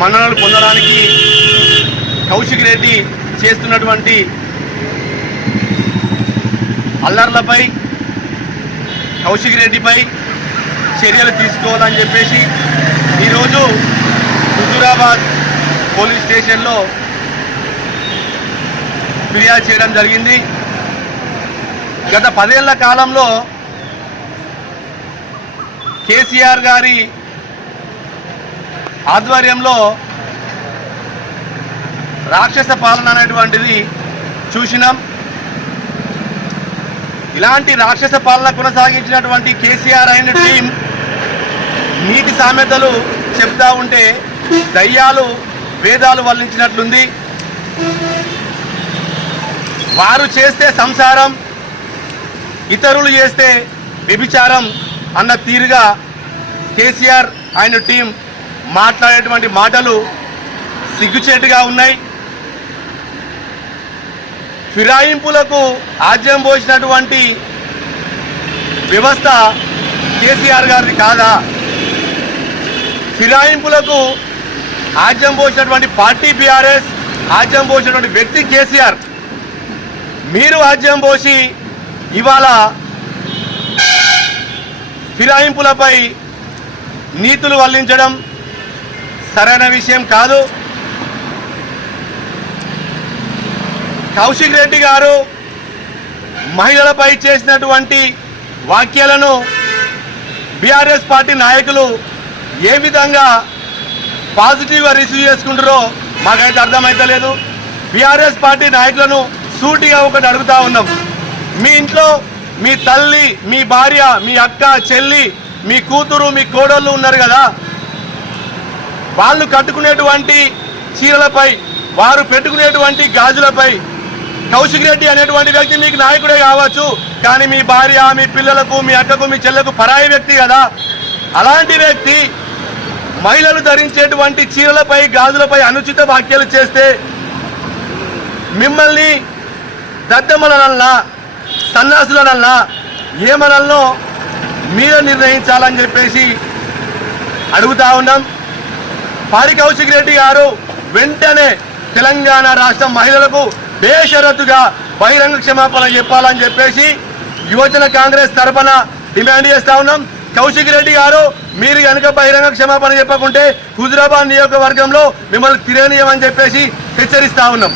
మన్ననలు పొందడానికి కౌశిక్ రెడ్డి చేస్తున్నటువంటి అల్లర్లపై కౌశిక్ రెడ్డిపై చర్యలు తీసుకోవాలని చెప్పేసి ఈరోజు హుజురాబాద్ పోలీస్ స్టేషన్లో ఫిర్యాదు చేయడం జరిగింది. గత పదేళ్ళ కాలంలో కేసీఆర్ గారి ఆధ్వర్యంలో రాక్షస పాలన అనేటువంటిది చూసినాం. ఇలాంటి రాక్షస పాలన కొనసాగించినటువంటి కేసీఆర్ అయిన టీం నీటి సామెతలు చెప్తా ఉంటే దయ్యాలు వేదాలు వల్లించినట్లుంది. వారు చేస్తే సంసారం ఇతరులు చేస్తే వ్యభిచారం అన్న తీరుగా కేసీఆర్ ఆయన టీం మాట్లాడేటువంటి మాటలు సిగ్గుచేటుగా ఉన్నాయి. ఫిరాయింపులకు ఆజ్యం పోసినటువంటి వ్యవస్థ కేసీఆర్ గారిది కాదా? ఫిరాయింపులకు ఆజ్యం పోసినటువంటి పార్టీ బీఆర్ఎస్ ఆజ్యం పోసినటువంటి వ్యక్తి కేసీఆర్. మీరు ఆజ్యం పోసి ఇవాళ ఫిరాయింపులపై నీతులు వల్లించడం సరైన విషయం కాదు. కౌశిక్ రెడ్డి గారు మహిళలపై చేసినటువంటి వాక్యాలను బీఆర్ఎస్ పార్టీ నాయకులు ఏ విధంగా పాజిటివ్గా రిసీవ్ చేసుకుంటారో మాకైతే అర్థమైతలేదు. బీఆర్ఎస్ పార్టీ నాయకులను సూటిగా ఒకటి అడుగుతా ఉన్నాం. మీ ఇంట్లో మీ తల్లి మీ భార్య మీ అక్క చెల్లి మీ కూతురు మీ కోడళ్ళు ఉన్నారు కదా వాళ్ళు కట్టుకునేటువంటి చీరలపై వారు పెట్టుకునేటువంటి గాజులపై కౌశిక్ రెడ్డి అనేటువంటి వ్యక్తి మీకు నాయకుడే కావచ్చు. కానీ మీ భార్య మీ పిల్లలకు మీ అక్కకు మీ చెల్లెకు పరాయి వ్యక్తి కదా. అలాంటి వ్యక్తి మహిళలు ధరించేటువంటి చీరలపై గాజులపై అనుచిత వ్యాఖ్యలు చేస్తే మిమ్మల్ని దద్దమలనల్లా సన్నాసులనల్లా ఏమనల్లో మీరే నిర్ణయించాలని చెప్పేసి అడుగుతా ఉన్నాం. పాడి కౌశిక్ రెడ్డి గారు వెంటనే తెలంగాణ రాష్ట్ర మహిళలకు బేషరతుగా బహిరంగ క్షమాపణ చెప్పాలని చెప్పేసి యువజన కాంగ్రెస్ తరఫున డిమాండ్ చేస్తా ఉన్నాం. కౌశిక్ రెడ్డి గారు మీరు కనుక బహిరంగ క్షమాపణ చెప్పకుంటే హుజురాబాద్ నియోజకవర్గంలో మిమ్మల్ని తిరగనీయమని చెప్పేసి హెచ్చరిస్తా ఉన్నాం.